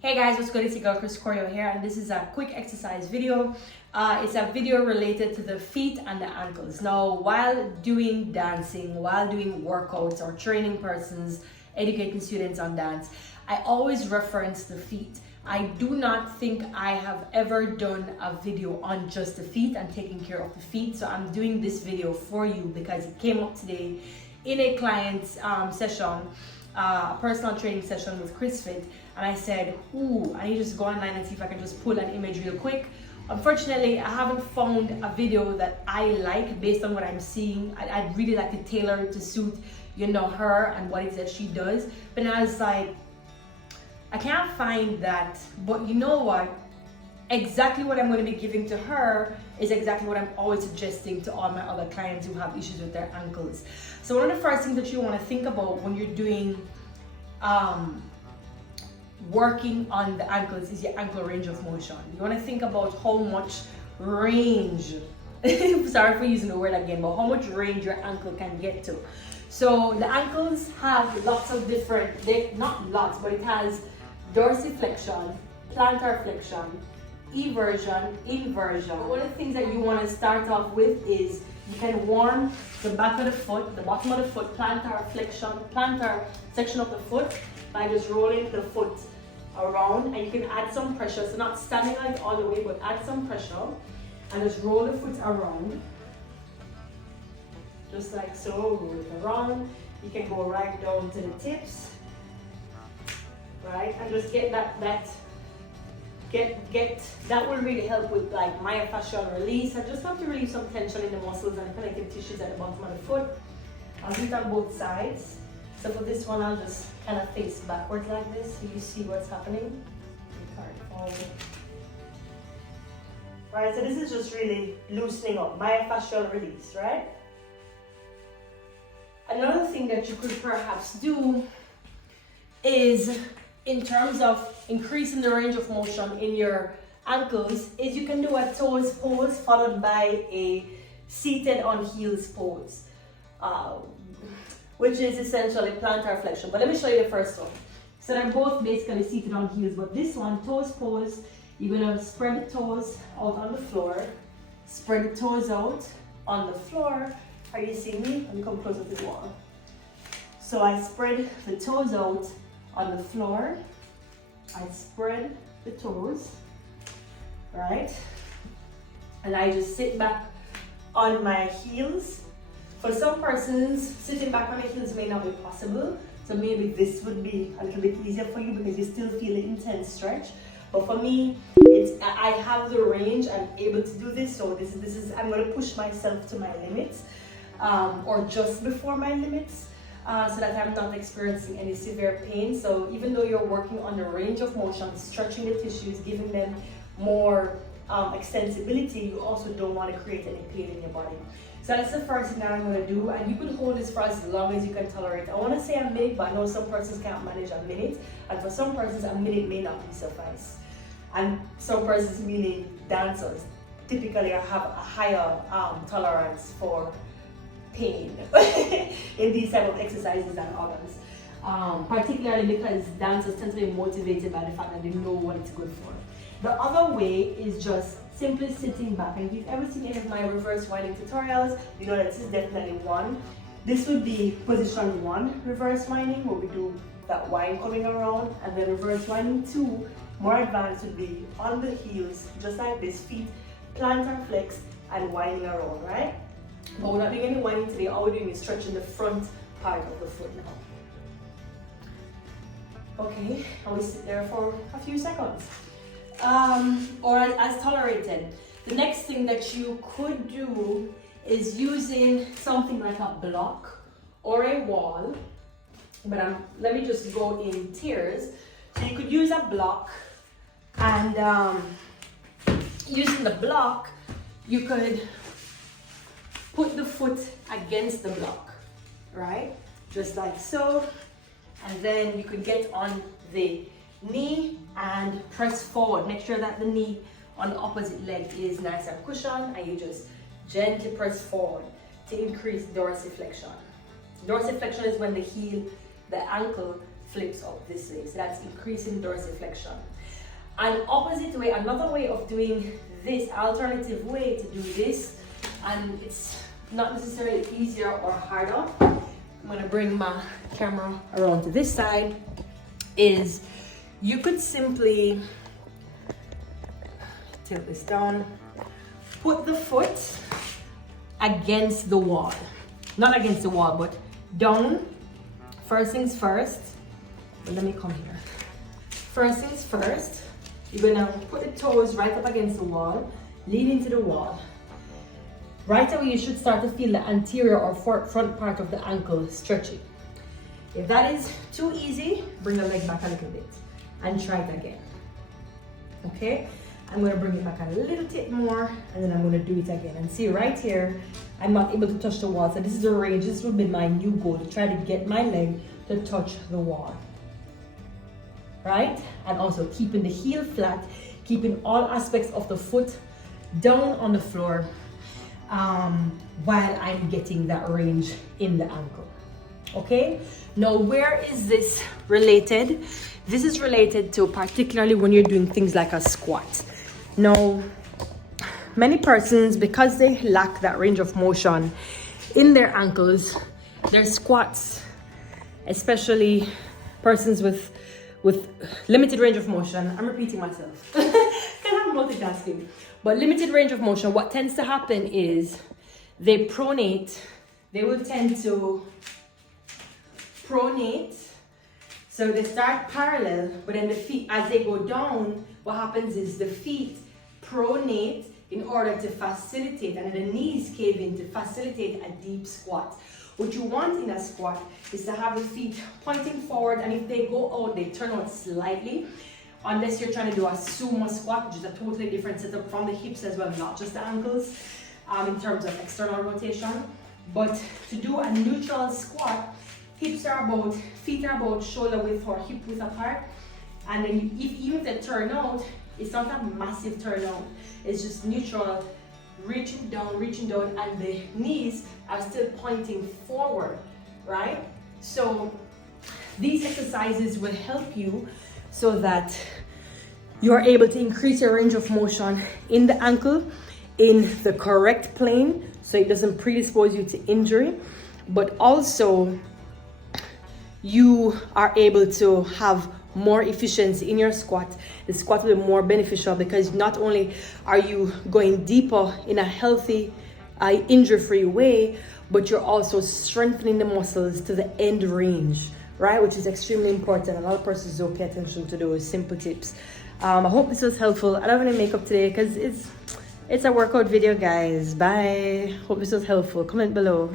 Hey guys, what's good? It's your girl Chris Corio here, and this is a quick exercise video. It's a video related to the feet and the ankles. Now, while doing dancing, while doing workouts or training persons, educating students on dance, I always reference the feet. I do not think I have ever done a video on just the feet and taking care of the feet. So I'm doing this video for you because it came up today in a client's session, personal training session with Chris Fit, and I said, ooh, I need to just go online and see if I can just pull an image real quick. Unfortunately, I haven't found a video that I like based on what I'm seeing. I'd really like to tailor it to suit, her and what it is that she does. But now it's like, I can't find that. But you know what? Exactly what I'm going to be giving to her is exactly what I'm always suggesting to all my other clients who have issues with their ankles. So one of the first things that you want to think about when you're doing working on the ankles is your ankle range of motion. You want to think about how much range, sorry for using the word again, but how much range your ankle can get to. So the ankles have lots of different, not lots, but it has dorsiflexion, plantar flexion, eversion, inversion. One of the things that you want to start off with is you can warm the back of the foot, the bottom of the foot, plantar section of the foot, by just rolling the foot around, and you can add some pressure, so not standing on it all the way, but add some pressure and just roll the foot around, just like so. Roll it around. You can go right down to the tips, right, and just get that will really help with like myofascial release. I just want to relieve some tension in the muscles and connective tissues at the bottom of the foot. I'll do it on both sides. So for this one, I'll just kind of face backwards like this so you see what's happening. Right, so this is just really loosening up, myofascial release, right? Another thing that you could perhaps do is, in terms of increasing the range of motion in your ankles, is you can do a toes pose followed by a seated on heels pose, which is essentially plantar flexion. But let me show you the first one. So they're both basically seated on heels, but this one, toes pose, you're gonna spread the toes out on the floor, spread the toes out on the floor. Are you seeing me? Let me come closer to the wall. So I spread the toes out on the floor. I spread the toes, right? And I just sit back on my heels. For some persons, sitting back on the heels may not be possible. So maybe this would be a little bit easier for you because you still feel the intense stretch. But for me, I have the range. I'm able to do this. So this is I'm going to push myself to my limits, or just before my limits, so that I'm not experiencing any severe pain. So even though you're working on the range of motion, stretching the tissues, giving them more extensibility, you also don't want to create any pain in your body. So that's the first thing that I'm going to do, and you can hold this for as long as you can tolerate. I want to say a minute, but I know some persons can't manage a minute, and for some persons a minute may not be suffice. And some persons, meaning dancers, typically have a higher tolerance for pain in these type of exercises than others, particularly because dancers tend to be motivated by the fact that they know what it's good for. The other way is just simply sitting back, and if you've ever seen any of my reverse winding tutorials, you know that this is definitely one. This would be position 1 reverse winding, where we do that wind coming around, and then reverse winding 2, more advanced, would be on the heels, just like this, feet plantar flex and winding around, right? But we're not doing any winding today. All we're doing is stretching the front part of the foot now. Okay, and we sit there for a few seconds, or as tolerated. The next thing that you could do is using something like a block or a wall, but let me just go in tiers. So you could use a block, and using the block, you could put the foot against the block, right? Just like so. And then you could get on the knee and press forward. Make sure that the knee on the opposite leg is nice and cushioned, and you just gently press forward to increase dorsiflexion. Dorsiflexion is when the ankle flips up this way. So that's increasing dorsiflexion. An opposite way, another way of doing this, alternative way to do this, and it's not necessarily easier or harder. I'm gonna bring my camera around to this side, is you could simply tilt this down, put the foot against the wall. Not against the wall, but down. First things first. Let me come here. First things first, you're gonna put the toes right up against the wall, lean into the wall. Right away, you should start to feel the anterior or front part of the ankle stretching. If that is too easy, bring the leg back a little bit and try it again. Okay? I'm gonna bring it back a little bit more, and then I'm gonna do it again. And see right here, I'm not able to touch the wall. So this is the range. This will be my new goal, to try to get my leg to touch the wall. Right? And also keeping the heel flat, keeping all aspects of the foot down on the floor while I'm getting that range in the ankle. Okay? Now, where is this related? This is related to particularly when you're doing things like a squat. Now, many persons, because they lack that range of motion in their ankles, their squats, especially persons with limited range of motion, I'm repeating myself, because I'm multitasking, but limited range of motion, what tends to happen is they pronate, they will tend to pronate. So they start parallel, but then the feet, as they go down, what happens is the feet pronate in order to facilitate, and the knees cave in to facilitate a deep squat. What you want in a squat is to have the feet pointing forward, and if they go out, they turn out slightly, unless you're trying to do a sumo squat, which is a totally different setup from the hips as well, not just the ankles, in terms of external rotation. But to do a neutral squat, hips are about, feet are about shoulder width or hip width apart, and then even if they turn out, it's not a massive turn out, it's just neutral, reaching down, and the knees are still pointing forward, right? So these exercises will help you so that you're able to increase your range of motion in the ankle in the correct plane, so it doesn't predispose you to injury, but also you are able to have more efficiency in your squat. The squat will be more beneficial because not only are you going deeper in a healthy, injury-free way, but you're also strengthening the muscles to the end range, right? Which is extremely important. A lot of persons don't pay attention to those simple tips. I hope this was helpful. I don't have any makeup today because it's a workout video, guys. Bye. Hope this was helpful. Comment below.